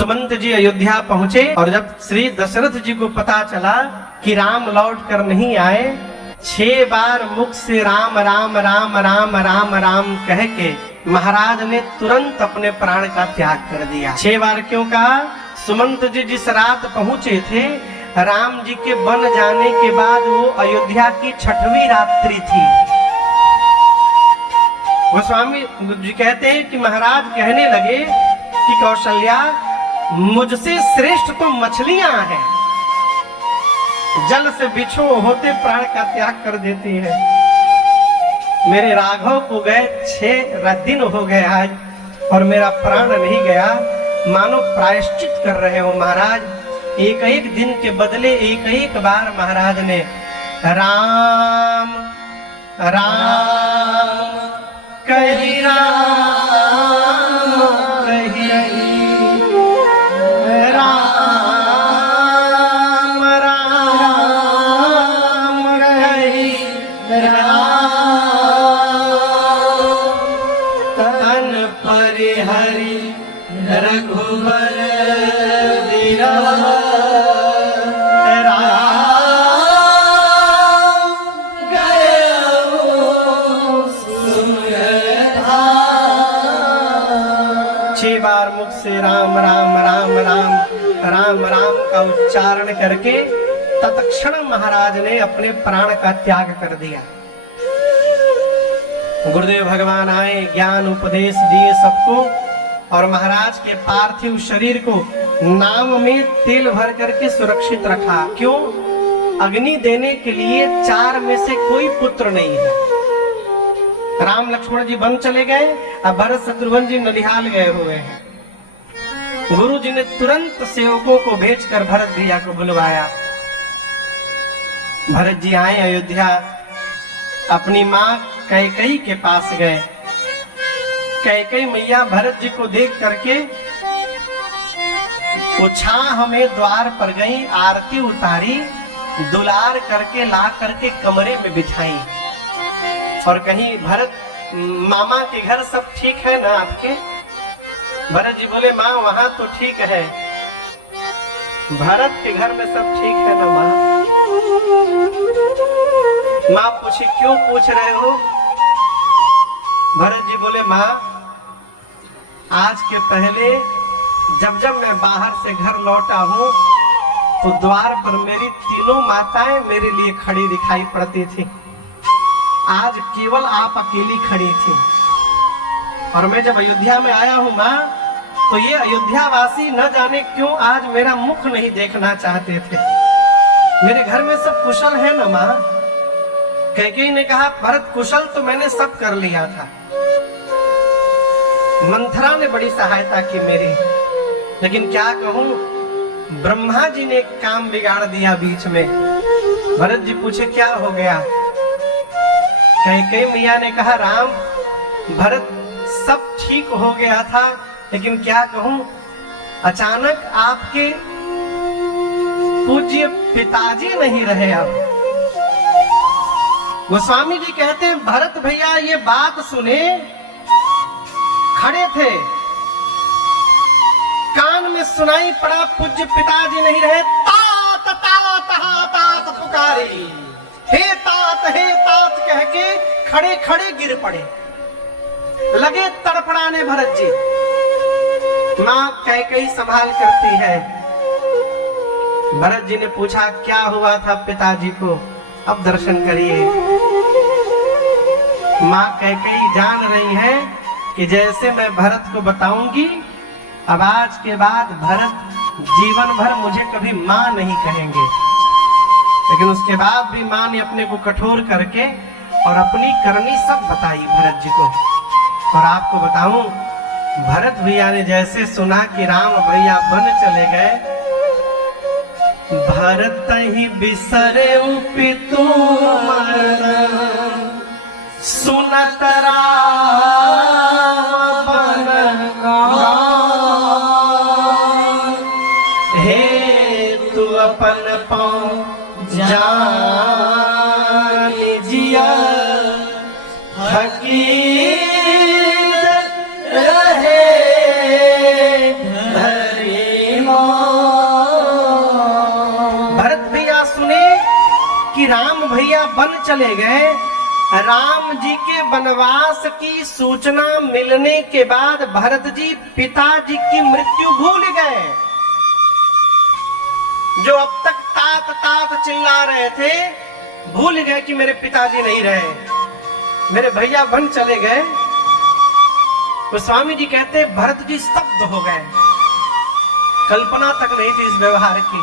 सुमंत जी अयोध्या पहुंचे और जब श्री दशरथ जी को पता चला कि राम लौट कर नहीं आए, 6 बार मुख से राम राम राम राम राम राम कह के महाराज ने तुरंत अपने प्राण का त्याग कर दिया। 6 बार क्यों कहा? सुमंत जी जिस रात पहुंचे थे, राम जी के बन जाने के बाद वो अयोध्या की 6वीं रात्रि थी। गोस्वामी जी कहते हैं कि महाराज कहने लगे कि कौशल्या, मुझसे श्रेष्ठ तो मछलियां हैं, जल से बिछो होते प्राण का त्याग कर देती है। मेरे राघव को गए 6 दिन हो गए आज, और मेरा प्राण नहीं गया। मानो प्रायश्चित कर रहे हो महाराज। एक एक दिन के बदले एक एक बार महाराज ने राम राम कही, राम कही, राम राम कही, तन परिहरि रघुबर से राम राम राम राम राम राम का उच्चारण करके तत्क्षण महाराज ने अपने प्राण का त्याग कर दिया। गुरुदेव भगवान आए, ज्ञान उपदेश दिए सबको, और महाराज के पार्थिव शरीर को नाव में तेल भर करके सुरक्षित रखा। क्यों? अग्नि देने के लिए 4 में से कोई पुत्र नहीं है। राम लक्ष्मण जी वन चले गए, अब भरत शत्रुघ्न जी नलिहाल गए हुए हैं। गुरु जी ने तुरंत सेवकों को भेजकर भरत भैया को बुलवाया। भरत जी आए अयोध्या, अपनी माँ कैकेयी के पास गए। कैकेयी मैया भरत जी को देख करके छाह में द्वार पर गई, आरती उतारी, दुलार करके ला करके कमरे में बिठाई और कहीं भरत मामा के घर सब ठीक है ना आपके? भरत जी बोले माँ वहां तो ठीक है। भरत के घर में सब ठीक है ना माँ? माँ पूछी क्यों पूछ रहे हो? भरत जी बोले माँ, आज के पहले जब जब मैं बाहर से घर लौटा हूँ तो द्वार पर मेरी तीनों माताएं मेरे लिए खड़ी दिखाई पड़ती थी। आज केवल आप अकेली खड़ी थी। और मैं जब अयोध्या में आया हूँ माँ, तो ये अयोध्या वासी न जाने क्यों आज मेरा मुख नहीं देखना चाहते थे। मेरे घर में सब कुशल है ना माँ? कैकेयी ने कहा भरत कुशल तो मैंने सब कर लिया था। मंथरा ने बड़ी सहायता की मेरी, लेकिन क्या कहूँ, ब्रह्मा जी ने एक काम बिगाड़ दिया बीच में। भरत जी पूछे क्या हो गया? कैकेयी मैया ने कहा राम, भरत सब ठीक हो गया था, लेकिन क्या कहूं, अचानक आपके पूज्य पिताजी नहीं रहे। अब गोस्वामी जी कहते हैं भरत भैया ये बात सुने, खड़े थे, कान में सुनाई पड़ा पूज्य पिताजी नहीं रहे। तात तात तात पुकारी, हे तात कह के खड़े खड़े गिर पड़े, लगे तड़पड़ाने भरत जी। माँ कैकेयी संभाल करती है। भरत जी ने पूछा क्या हुआ था पिताजी को? अब दर्शन करिए। माँ कैकेयी जान रही है कि जैसे मैं भरत को बताऊंगी, अब आज के बाद भरत जीवन भर मुझे कभी माँ नहीं कहेंगे। लेकिन उसके बाद भी माँ ने अपने को कठोर करके और अपनी करनी सब बताई भरत जी को। और आपको बताऊं, भरत भैया ने जैसे सुना कि राम भैया वन चले गए, भरत ही बिसरे पितु सुनत राम बन हे तू अपन पाँव जान जिया हकीकत रहे धरे भैया वन चले गए। राम जी के वनवास की सूचना मिलने के बाद भरत जी पिताजी की मृत्यु भूल गए। जो अब तक तात तात चिल्ला रहे थे, भूल गए कि मेरे पिताजी नहीं रहे, मेरे भैया वन चले गए। गोस्वामी जी कहते भरत जी स्तब्ध हो गए, कल्पना तक नहीं थी इस व्यवहार की।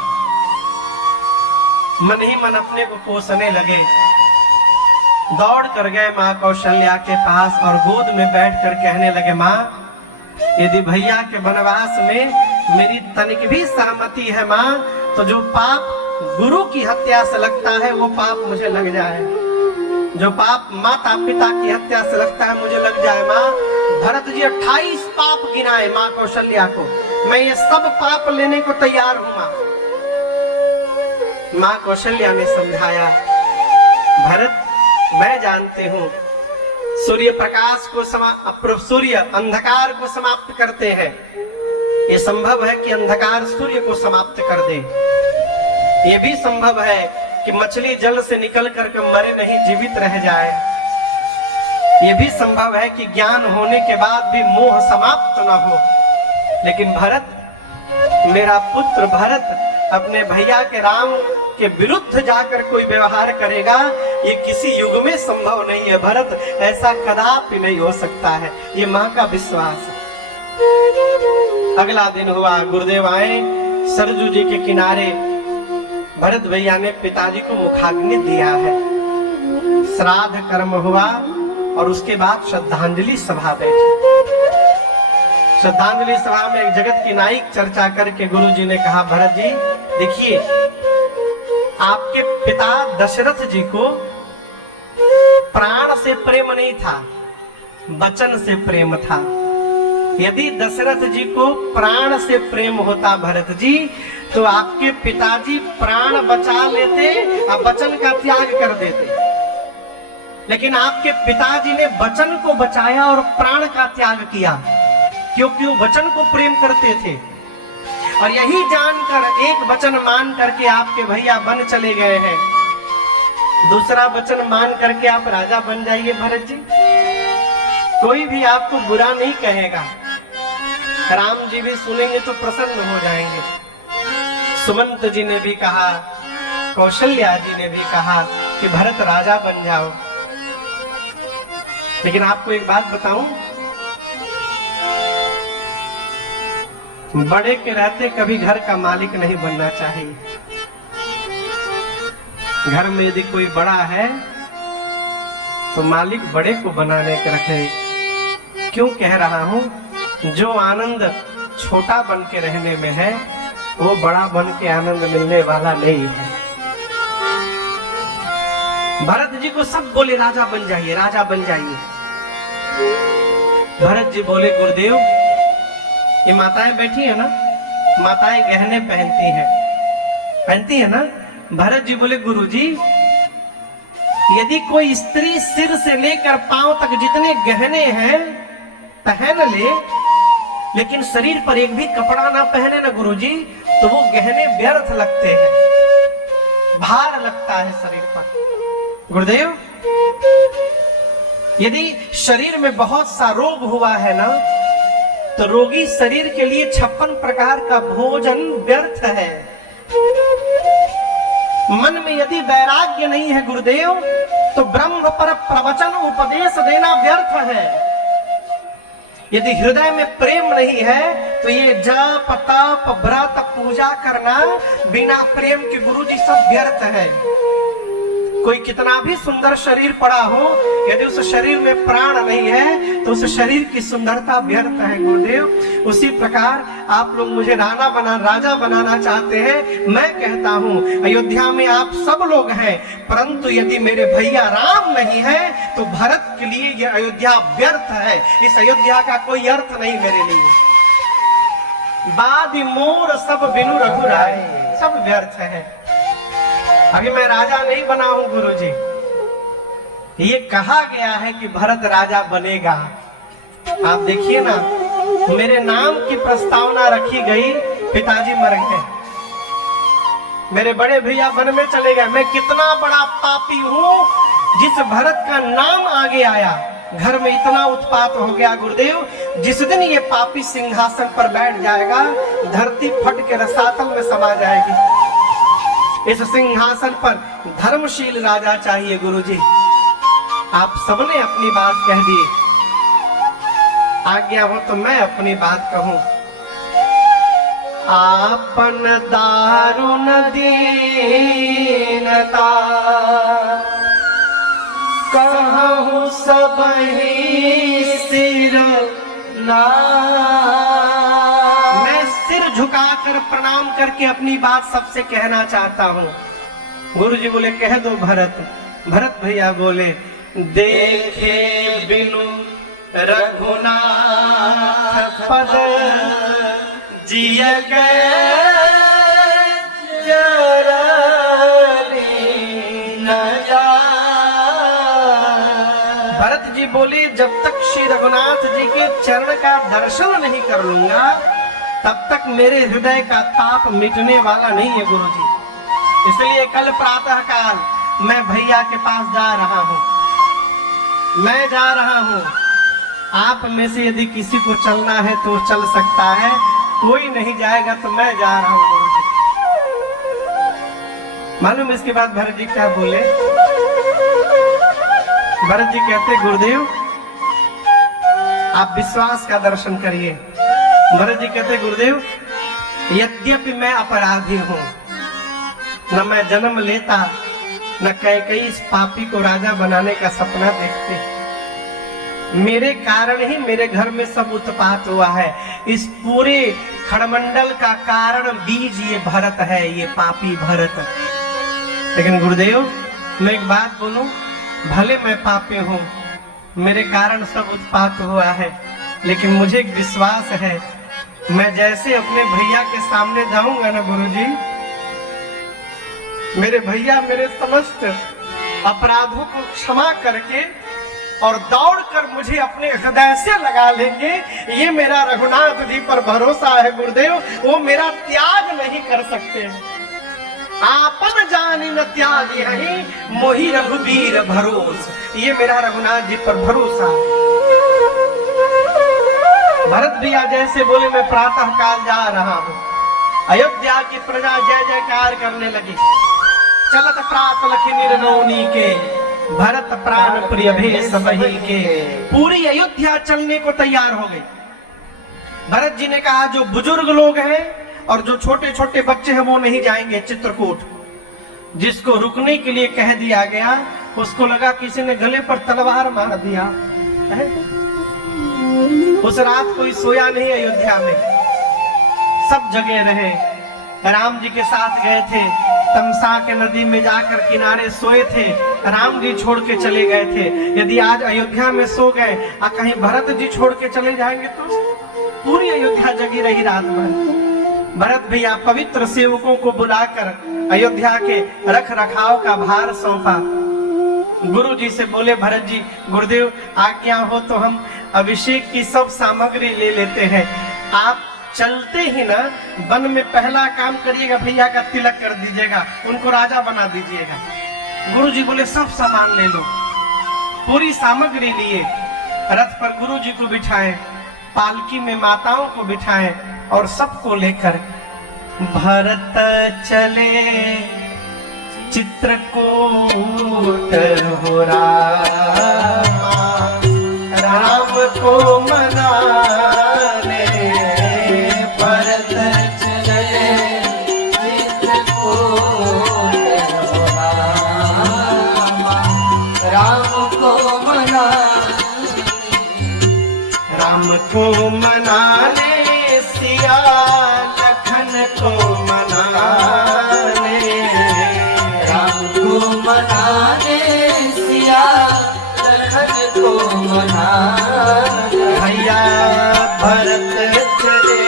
मन ही मन अपने को कोसने लगे, दौड़ कर गए माँ कौशल्या के पास और गोद में बैठकर कहने लगे, माँ यदि भैया के वनवास में मेरी तनिक भी सहमति है माँ, तो जो पाप गुरु की हत्या से लगता है वो पाप मुझे लग जाए, जो पाप माता पिता की हत्या से लगता है मुझे लग जाए माँ। भरत जी 28 पाप गिनाए माँ कौशल्या को, मैं ये सब पाप लेने को तैयार हूं माँ। माँ कौशल्या ने समझाया, भरत मैं जानती हूँ सूर्य प्रकाश को सूर्य अंधकार को समाप्त करते हैं, ये संभव है कि अंधकार सूर्य को समाप्त कर दे। ये भी संभव है कि मछली जल से निकल करके मरे नहीं जीवित रह जाए। ये भी संभव है कि ज्ञान होने के बाद भी मोह समाप्त न हो। लेकिन भरत, मेरा पुत्र भरत अपने भैया के राम के विरुद्ध जाकर कोई व्यवहार करेगा, ये किसी युग में संभव नहीं है भरत, ऐसा कदापि नहीं हो सकता है, ये माँ का विश्वास है। अगला दिन हुआ, गुरुदेव आए सरजू जी के किनारे, भरत भैया ने पिताजी को मुखाग्नि दिया है, श्राद्ध कर्म हुआ और उसके बाद श्रद्धांजलि सभा बैठी। श्रद्धांजलि सभा में एक जगत की नायक चर्चा करके गुरु जी ने कहा, भरत जी देखिए, आपके पिता दशरथ जी को प्राण से प्रेम नहीं था, वचन से प्रेम था। यदि दशरथ जी को प्राण से प्रेम होता भरत जी, तो आपके पिताजी प्राण बचा लेते और वचन का त्याग कर देते। लेकिन आपके पिताजी ने वचन को बचाया और प्राण का त्याग किया, क्योंकि वो वचन को प्रेम करते थे। और यही जानकर, एक वचन मान करके आपके भैया वन चले गए हैं, दूसरा वचन मान करके आप राजा बन जाइए भरत जी, कोई भी आपको बुरा नहीं कहेगा। राम जी भी सुनेंगे तो प्रसन्न हो जाएंगे। सुमंत जी ने भी कहा, कौशल्या जी ने भी कहा कि भरत राजा बन जाओ। लेकिन आपको एक बात बताऊं, बड़े के रहते कभी घर का मालिक नहीं बनना चाहिए। घर में यदि कोई बड़ा है तो मालिक बड़े को बनाने के रखे। क्यों कह रहा हूं, जो आनंद छोटा बन के रहने में है, वो बड़ा बन के आनंद मिलने वाला नहीं है। भरत जी को सब बोले राजा बन जाइए, राजा बन जाइए। भरत जी बोले, गुरुदेव ये माताएं बैठी है ना, माताएं गहने पहनती है ना। भरत जी बोले, गुरुजी यदि कोई स्त्री सिर से लेकर पांव तक जितने गहने हैं पहन ले, लेकिन शरीर पर एक भी कपड़ा ना पहने ना गुरुजी, तो वो गहने व्यर्थ लगते हैं, भार लगता है शरीर पर। गुरुदेव यदि शरीर में बहुत सा रोग हुआ है ना, तो रोगी शरीर के लिए 56 प्रकार का भोजन व्यर्थ है। मन में यदि वैराग्य नहीं है गुरुदेव, तो ब्रह्म पर प्रवचन उपदेश देना व्यर्थ है। यदि हृदय में प्रेम नहीं है, तो ये जप तप व्रत पूजा करना बिना प्रेम के गुरुजी सब व्यर्थ है। कोई कितना भी सुंदर शरीर पड़ा हो, यदि उस शरीर में प्राण नहीं है तो उस शरीर की सुंदरता व्यर्थ है गुरुदेव। उसी प्रकार आप लोग मुझे राजा बनाना चाहते हैं। मैं कहता हूँ अयोध्या में आप सब लोग हैं, परंतु यदि मेरे भैया राम नहीं है तो भरत के लिए यह अयोध्या व्यर्थ है। इस अयोध्या का कोई अर्थ नहीं मेरे लिए। बादी मोर सब बिनु रघुराय, सब व्यर्थ है। अभी मैं राजा नहीं बना हूं गुरुजी, ये कहा गया है कि भरत राजा बनेगा। आप देखिए ना, मेरे नाम की प्रस्तावना रखी गई, पिताजी मर गए, मेरे बड़े भैया वन में चले गए। मैं कितना बड़ा पापी हूँ, जिस भरत का नाम आगे आया घर में इतना उत्पात हो गया गुरुदेव। जिस दिन ये पापी सिंहासन पर बैठ जाएगा, धरती फट के रसातल में समा जाएगी। इस सिंहासन पर धर्मशील राजा चाहिए गुरुजी। आप सबने अपनी बात कह दी, आज्ञा हो तो मैं अपनी बात कहूं। आपन दारुण दीनता कहूं सबही सिर मैं सिर झुकाकर प्रणाम करके अपनी बात सबसे कहना चाहता हूँ। गुरुजी बोले कह दो भरत। भरत भैया बोले देखे बिनु रघुनाथ पद जिय भरत जी बोले जब तक श्री रघुनाथ जी के चरण का दर्शन नहीं कर लूंगा तब तक मेरे हृदय का ताप मिटने वाला नहीं है गुरुजी। इसलिए कल प्रातः काल मैं भैया के पास जा रहा हूँ। मैं जा रहा हूँ, आप में से यदि किसी को चलना है तो चल सकता है, कोई नहीं जाएगा तो मैं जा रहा हूँ गुरुजी। मालूम इसके बाद भरत जी क्या बोले? भरत जी कहते गुरुदेव आप विश्वास का दर्शन करिए। भरत जी कहते गुरुदेव यद्यपि मैं अपराधी हूँ, न मैं जन्म लेता न कई इस पापी को राजा बनाने का सपना देखते। मेरे कारण ही मेरे घर में सब उत्पात हुआ है। इस पूरे खड़मंडल का कारण बीज ये भरत है, ये पापी भरत। लेकिन गुरुदेव मैं एक बात बोलूं, भले मैं पापी हूं, मेरे कारण सब उत्पात हुआ है, लेकिन मुझे एक विश्वास है मैं जैसे अपने भैया के सामने जाऊंगा ना गुरुजी, मेरे भैया मेरे समस्त अपराधों को क्षमा करके और दौड़कर मुझे अपने हृदय से लगा लेंगे। ये मेरा रघुनाथ जी पर भरोसा है गुरुदेव, वो मेरा त्याग नहीं कर सकते। आपन जानी न त्याग यही मोहि रघुबीर भरोस, ये मेरा रघुनाथ जी पर भरोसा। भरत भैया जैसे बोले मैं प्रातः काल जा रहा हूँ। अयोध्या की प्रजा जय जयकार करने लगी। चलत प्रात लखी निर्नौनी के भरत प्राण प्रिय भेष सबही के। पूरी अयोध्या चलने को तैयार हो गई। भरत जी ने कहा जो बुजुर्ग लोग हैं और जो छोटे छोटे बच्चे हैं वो नहीं जाएंगे चित्रकूट। जिसको रुकने के लिए कह दिया गया उसको लगा किसी ने गले पर तलवार मार दिया। उस रात कोई सोया नहीं अयोध्या में, सब जगह रहे। राम जी के साथ गए थे, तमसा के नदी में जाकर किनारे सोए थे। राम जी छोड़ के चले गए थे। यदि आज अयोध्या में सो गए और कहीं भरत जी छोड़ के चले जाएंगे तो पूरी अयोध्या जगी रही रात भर। भरत भैया पवित्र सेवकों को बुलाकर अयोध्या के रख रखाव का भार सौंपा। गुरु जी से बोले भरत जी गुरुदेव आज्ञा हो तो हम अभिषेक की सब सामग्री ले लेते हैं। आप चलते ही ना वन में पहला काम करिएगा, भैया का तिलक कर दीजिएगा, उनको राजा बना दीजिएगा। गुरु जी बोले सब सामान ले लो। पूरी सामग्री लिए रथ पर गुरु जी को बिठाए, पालकी में माताओं को बिठाए और सबको लेकर भरत चले चित्रकूट हो राम को मनाने। भरत चले चित्रकूट हो राम को मनाने। राम को मनाने सिया लखन को मनाने। राम को मनाने सिया लखन को मनाने। भैया भरत चले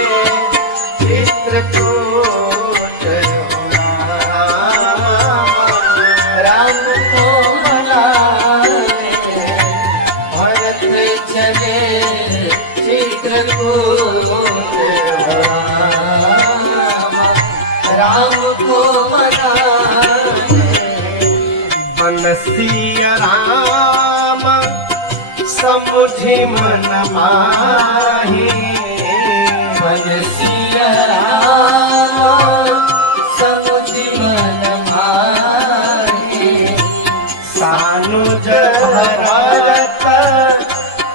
चित्रकूट राम को मनाने। भरत चले चित्रकूट राम को मनाने। बनसिया राम समुझी मन माही, बनसिया राम समुझी मन माही। सानुज भरत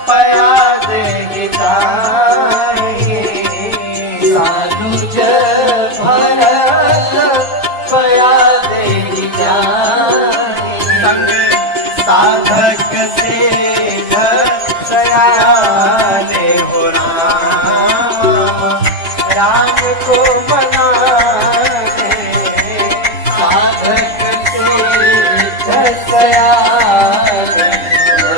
पया दे जाहि, सानुज भरत पया दे जाहि। संग साधक से दयाले हो राम, राम को मनाने। साधक से दयाले हो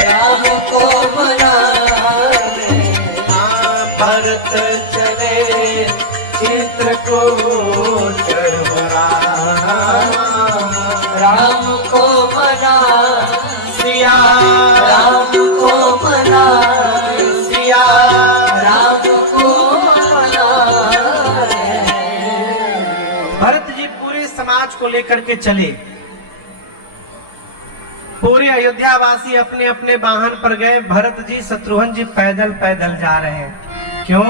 राम को मनाने। भरत चले चित्रकूट हो राम, राम को मना सिया राम को मना सिया राम को मना। भरत जी पूरे समाज को लेकर के चले। पूरे अयोध्या वासी अपने अपने वाहन पर गए। भरत जी शत्रुघ्न जी पैदल पैदल जा रहे हैं। क्यों?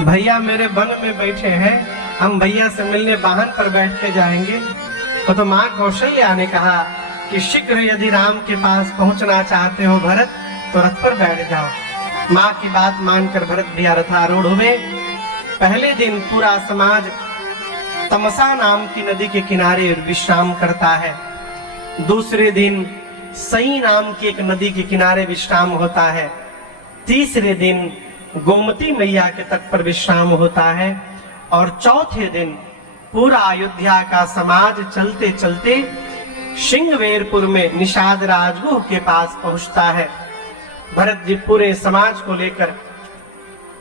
भैया मेरे वन में बैठे हैं, हम भैया से मिलने वाहन पर बैठ के जाएंगे। तो माँ कौशल्या ने कहा कि शीघ्र यदि राम के पास पहुंचना चाहते हो भरत, तो रथ पर बैठ जाओ। माँ की बात मानकर भरत भैया रथारूढ़ हुए। पहले दिन पूरा समाज तमसा नाम की नदी के किनारे विश्राम करता है। दूसरे दिन सई नाम की एक नदी के किनारे विश्राम होता है। तीसरे दिन गोमती मैया के तट पर विश्राम होता है। और चौथे दिन पूरा अयोध्या का समाज चलते चलते सिंहवेरपुर में निषाद राजगुह के पास पहुंचता है। भरत जी पूरे समाज को लेकर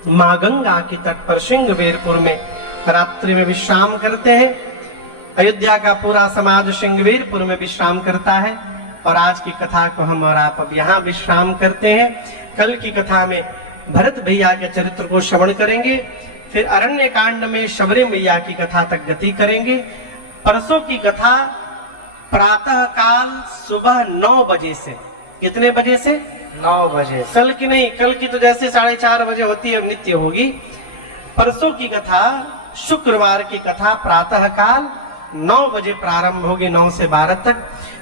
मां गंगा के तट पर सिंहवेरपुर में रात्रि में विश्राम करते हैं। अयोध्या का पूरा समाज सिंहवेरपुर में विश्राम करता है। और आज की कथा को हम और आप अब यहाँ विश्राम करते हैं। कल की कथा में भरत भैया के चरित्र को श्रवण करेंगे। फिर अरण्य कांड में शबरी मैया की कथा तक गति करेंगे। परसों की कथा प्रातः काल सुबह 9 बजे से, कितने बजे से? 9 बजे। कल की नहीं, कल की तो जैसे 4:30 बजे होती है नित्य होगी। परसों की कथा शुक्रवार की कथा प्रातः काल 9 बजे प्रारंभ होगी, 9 से 12 तक।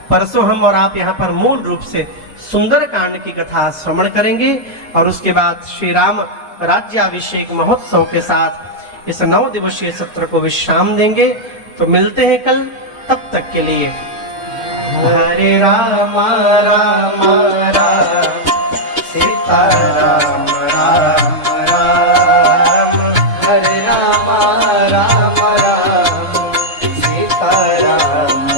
परसों हम और आप यहाँ पर मूल रूप से सुंदर कांड की कथा श्रवण करेंगे और उसके बाद श्री राम राज्याभिषेक महोत्सव के साथ इस 9 दिवसीय सत्र को विश्राम देंगे। तो मिलते हैं कल, तब तक के लिए हरे राम राम राम सीता राम राम राम, हरे राम राम राम सीता राम